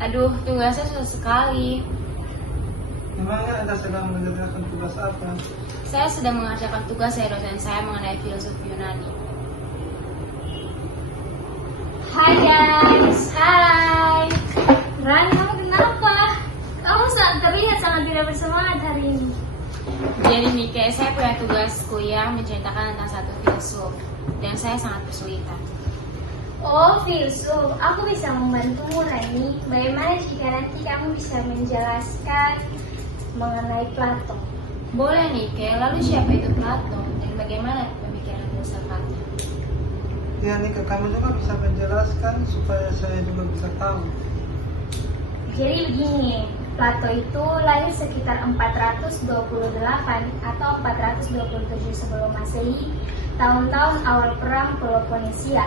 Aduh, tugasnya susah sekali. Memangnya Anda sedang mengerjakan tugas apa? Saya sedang mengerjakan tugas dari dosen saya mengenai filosofi Yunani. Hai guys, hai. Ran, kamu kenapa? Kamu terlihat sangat tidak bersemangat hari ini. Jadi nih, kayak saya punya tugas kuliah menceritakan tentang satu filsuf dan saya sangat kesulitan. Oh, filsuf. Aku bisa membantumu, Rani. Bagaimana jika nanti kamu bisa menjelaskan mengenai Plato? Boleh nih, kayak lalu siapa itu Plato dan bagaimana pemikiran filsafatnya? Ya Nika, kamu juga bisa menjelaskan supaya saya juga bisa tahu. Jadi begini, Plato itu lahir sekitar 428 atau 427 sebelum Masehi, tahun-tahun awal perang Peloponnesia.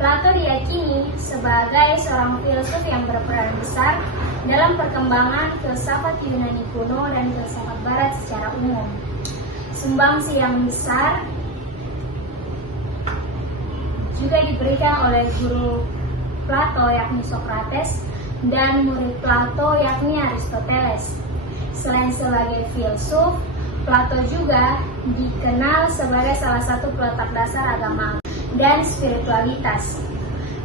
Plato diyakini sebagai seorang filsuf yang berperan besar dalam perkembangan filsafat Yunani kuno dan filsafat Barat secara umum. Sumbangsi yang besar juga diberikan oleh guru Plato yakni Socrates dan murid Plato yakni Aristoteles. Selain sebagai filsuf, Plato juga dikenal sebagai salah satu peletak dasar agama dan spiritualitas.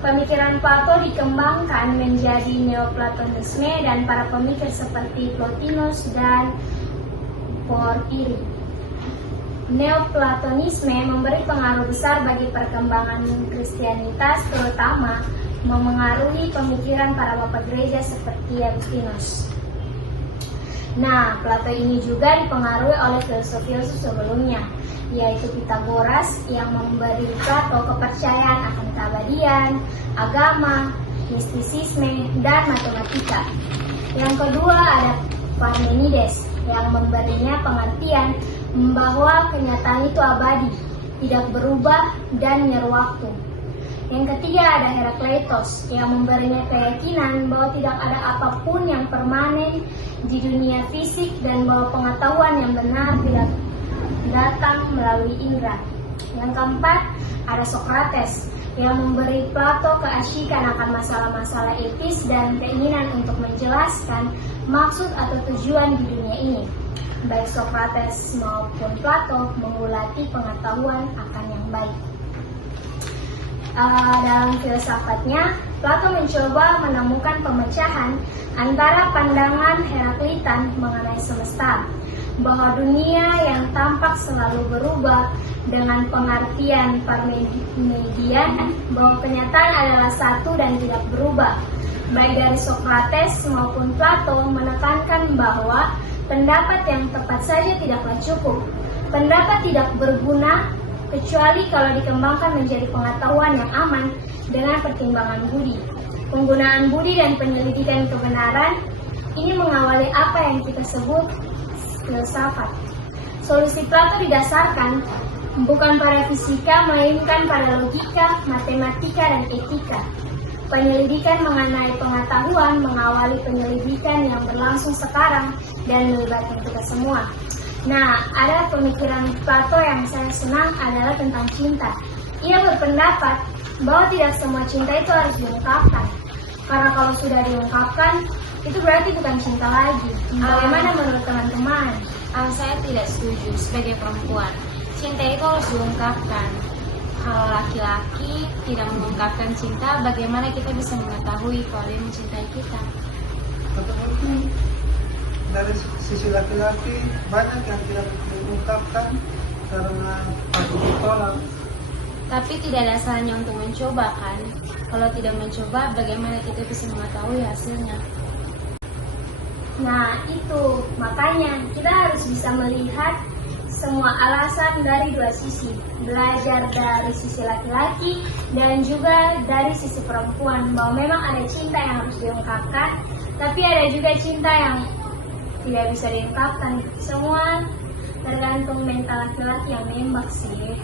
Pemikiran Plato dikembangkan menjadi Neoplatonisme dan para pemikir seperti Plotinus dan Porphyry. Neoplatonisme memberi pengaruh besar bagi perkembangan Kristianitas, terutama memengaruhi pemikiran para bapak gereja seperti Agustinus. Nah, Plato ini juga dipengaruhi oleh filsuf-filsuf sebelumnya, yaitu Pythagoras yang memberi Plato kepercayaan akan keabadian, agama, mistisisme, dan matematika. Yang kedua ada Parmenides yang memberinya pengertian bahwa kenyataan itu abadi, tidak berubah, dan nyerwaktu. Yang ketiga ada Herakleitos yang memberinya keyakinan bahwa tidak ada apapun yang permanen di dunia fisik dan bahwa pengetahuan yang benar tidak datang melalui indera. Yang keempat ada Socrates yang memberi Plato keasyikan akan masalah-masalah etis dan keinginan untuk menjelaskan maksud atau tujuan di dunia ini. Baik Socrates maupun Plato mengulati pengetahuan akan yang baik. Dalam filsafatnya, Plato mencoba menemukan pemecahan antara pandangan Heraklitan mengenai semesta, bahwa dunia yang tampak selalu berubah dengan pengertian Parmenidian, bahwa kenyataan adalah satu dan tidak berubah. Baik dari Socrates maupun Plato menekankan bahwa pendapat yang tepat saja tidaklah cukup. Pendapat tidak berguna kecuali kalau dikembangkan menjadi pengetahuan yang aman dengan pertimbangan budi. Penggunaan budi dan penyelidikan kebenaran ini mengawali apa yang kita sebut filsafat. Solusi Plato didasarkan bukan pada fisika, melainkan pada logika, matematika, dan etika. Penyelidikan mengenai pengetahuan mengawali penyelidikan yang berlangsung sekarang dan melibatkan kita semua. Nah, ada pemikiran Plato yang saya senang adalah tentang cinta. Ia berpendapat bahwa tidak semua cinta itu harus diungkapkan. Karena kalau sudah diungkapkan, itu berarti bukan cinta lagi. Bagaimana menurut teman-teman? Saya tidak setuju sebagai perempuan. Cinta itu harus diungkapkan. Kalau laki-laki tidak mengungkapkan cinta, bagaimana kita bisa mengetahui kalau dia mencintai kita? Atau mungkin dari sisi laki-laki banyak yang tidak diungkapkan karena takut ditolak. Tapi tidak ada salahnya untuk mencoba kan? Kalau tidak mencoba, bagaimana kita bisa mengetahui hasilnya? Nah, itu makanya kita harus bisa melihat semua alasan dari dua sisi. Belajar dari sisi laki-laki dan juga dari sisi perempuan, bahwa memang ada cinta yang harus diungkapkan, tapi ada juga cinta yang tidak bisa diungkapkan. Semua tergantung mental laki-laki yang nembak sih.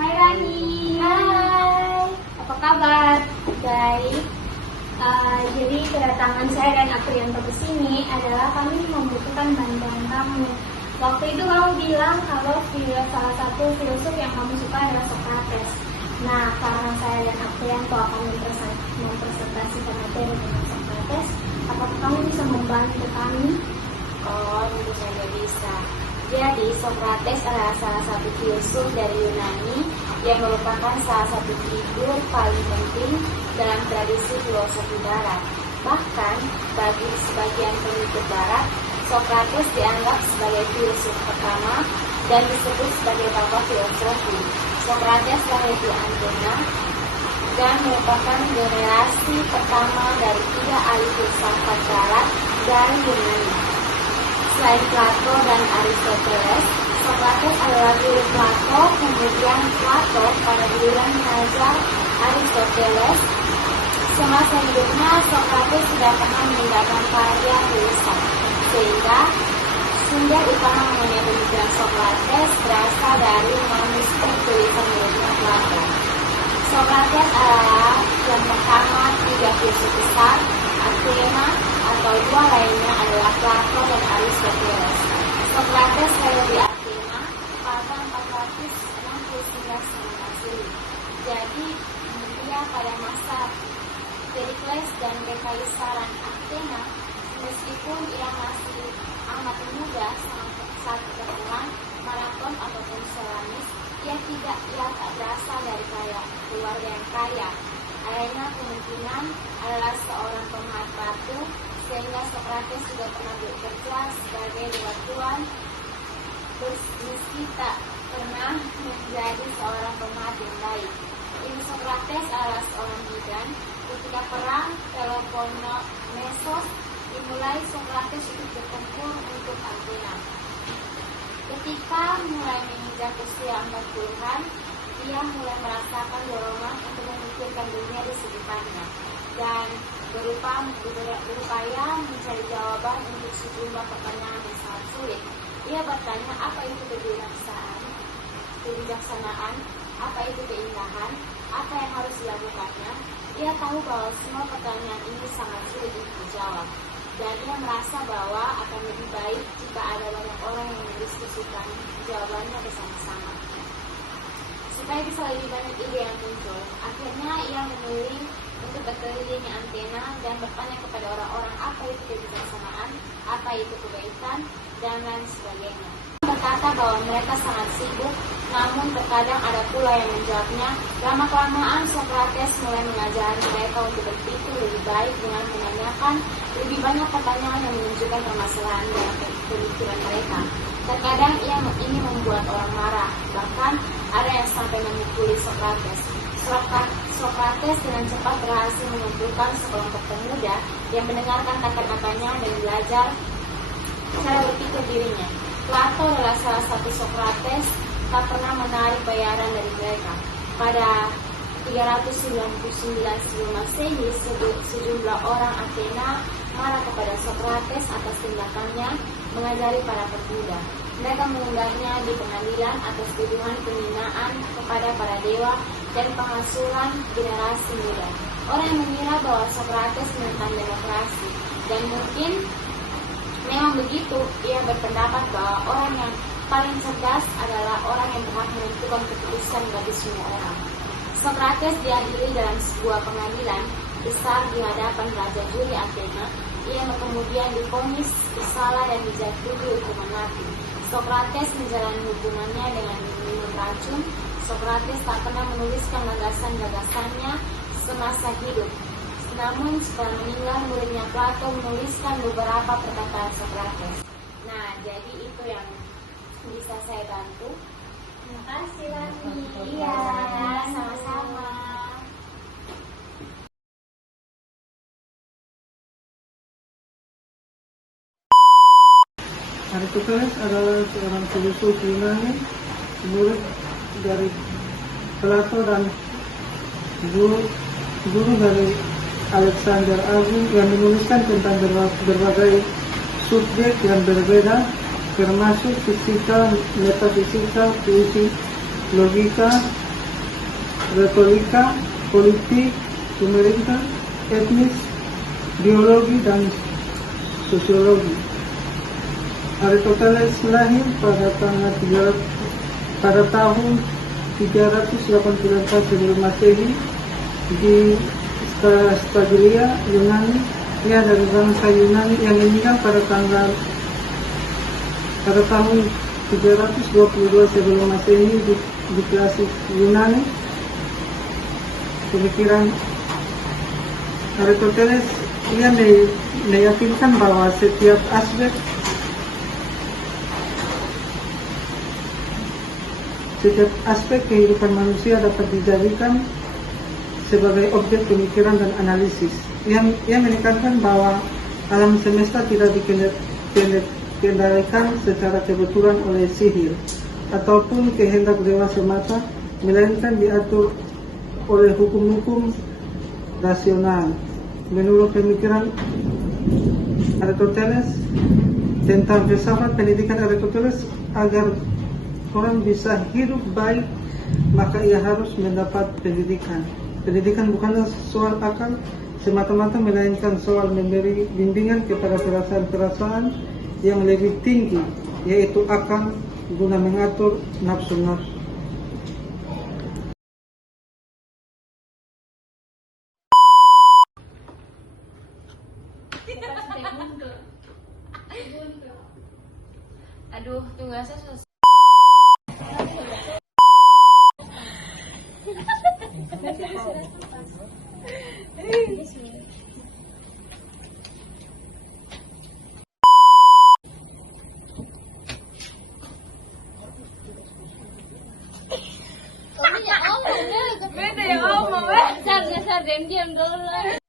Hai Rani. Hai, apa kabar? Baik. Jadi kedatangan saya dan Aprianto ke sini adalah kami membutuhkan bantuan kamu. Waktu itu kamu bilang kalau salah satu filsuf yang kamu suka adalah Socrates. Nah, karena saya dan Aprianto akan mempresentasikan materi dengan Socrates, apakah kamu bisa membantu kami? Oh, tentu saja bisa. Jadi, Socrates adalah salah satu filsuf dari Yunani yang merupakan salah satu figur paling penting dalam tradisi filosofi Barat. Bahkan, bagi sebagian pengikut Barat, Socrates dianggap sebagai filsuf pertama dan disebut sebagai bapak filosofi. Socrates lahir di Athena dan merupakan generasi pertama dari 3 ahli filsafat Barat dari Yunani. Selain Plato dan Aristoteles, Socrates adalah guru Plato, kemudian Plato pada giliran mengajar Aristoteles. Semasa hidupnya, Socrates tidak pernah meninggalkan karya tulisan, sehingga sumber utama mengenai pemikiran Socrates berasal dari manuskrip tulisan miliknya Plato. Socrates adalah yang pertama 3 filsuf besar, Athena atau 2 lainnya adalah Plato dan Aristoteles. Socrates lahir di Athena pada 469 sebelum Masehi. Jadi dia pada masa Perikles dan Kekaisaran Athena, meskipun ia masih amat muda saat ketemuan maraton ataupun solamis, ia tak berasal dari keluarga yang kaya. Ayahnya kemungkinan adalah seorang pemahat batu, sehingga Socrates juga pernah bekerja sebagai bebatuan, meski tak pernah menjadi seorang pemahat yang baik. Ibu Socrates adalah seorang bidan. Ketika perang Peloponnesos dimulai, Socrates ikut bertempur untuk Athena. Ketika mulai menginjak usia 40-an, ia mulai merasakan dorongan untuk memikirkan dunia di sekitarnya dan berupaya mencari jawaban untuk sejumlah pertanyaan yang sangat sulit. Ia bertanya, apa itu kebijaksanaan, apa itu keindahan, apa yang harus dilakukannya. Ia tahu bahwa semua pertanyaan ini sangat sulit untuk dijawab, dan ia merasa bahwa akan lebih baik jika ada banyak orang yang mendiskusikan jawabannya bersama-sama, supaya bisa lebih banyak ide yang muncul. Akhirnya ia memilih untuk berkeliling Athena dan bertanya kepada orang-orang apa itu kebijaksanaan, apa itu kebaikan, dan lain sebagainya. Berkata bahwa mereka sangat sibuk, namun terkadang ada pula yang menjawabnya. Lama-kelamaan Socrates mulai mengajari mereka untuk berpikir lebih baik dengan menanyakan lebih banyak pertanyaan yang menunjukkan permasalahan dalam pemikiran mereka. Terkadang ia ini membuat orang marah, bahkan ada yang sampai memukuli Socrates. Socrates dengan cepat berhasil mengumpulkan sekelompok pemuda yang mendengarkan kata-katanya dan belajar cara berpikir dirinya. Plato adalah salah satu Socrates, tak pernah menarik bayaran dari mereka. Pada 399 sebelum Masehi, sejumlah orang Athena marah kepada Socrates atas tindakannya mengajari para pemuda. Mereka mengundangnya di pengadilan atas tuduhan penghinaan kepada para dewa dan pengasuhan generasi muda. Orang yang mengira bahwa Socrates menentang demokrasi, dan mungkin memang begitu. Ia berpendapat bahwa orang yang paling cerdas adalah orang yang berhak menentukan keputusan bagi semua orang. Socrates diadili dalam sebuah pengadilan besar di hadapan Raja Juri Athena. Ia kemudian divonis bersalah dan dijatuhi hukuman mati. Socrates menjalani hukumannya dengan minum racun. Socrates tak pernah menuliskan gagasan-gagasannya semasa hidup. Namun setelah meninggal, muridnya Plato menuliskan beberapa perkataan Socrates. Nah, jadi itu yang bisa saya bantu. Terima kasih, Rani. Iya, sama-sama. Aristoteles adalah seorang filsuf Yunani, murid dari Plato dan guru dari Alexander Agung, yang menuliskan tentang berbagai subjek yang berbeda, termasuk fisika, metafisika, puisi, logika, retorika, politik, pemerintah, etnis, biologi, dan sosiologi. Aristoteles lahir pada tahun 384 sebelum Masehi di Stagilia, Yunani. Ia dari bangsa Yunani yang meninggal pada tahun 322 sebelum Masehi di klasik Yunani. Pemikiran Aristoteles, ia meyakinkan bahwa setiap aspek kehidupan manusia dapat dijadikan sebagai objek pemikiran dan analisis. Ia menekankan bahwa alam semesta tidak dikendalikan secara kebetulan oleh sihir ataupun kehendak dewa semata, melainkan diatur oleh hukum-hukum rasional. Menurut pemikiran Aristoteles tentang filsafat pendidikan Aristoteles, agar orang bisa hidup baik, maka ia harus mendapat pendidikan. Pendidikan bukanlah soal akal semata-mata, melainkan soal memberi bimbingan kepada perasaan-perasaan yang lebih tinggi, yaitu akal, guna mengatur nafsu-nafsu. Aduh, tugasnya susah. Beda ya om, dasar diam dulu.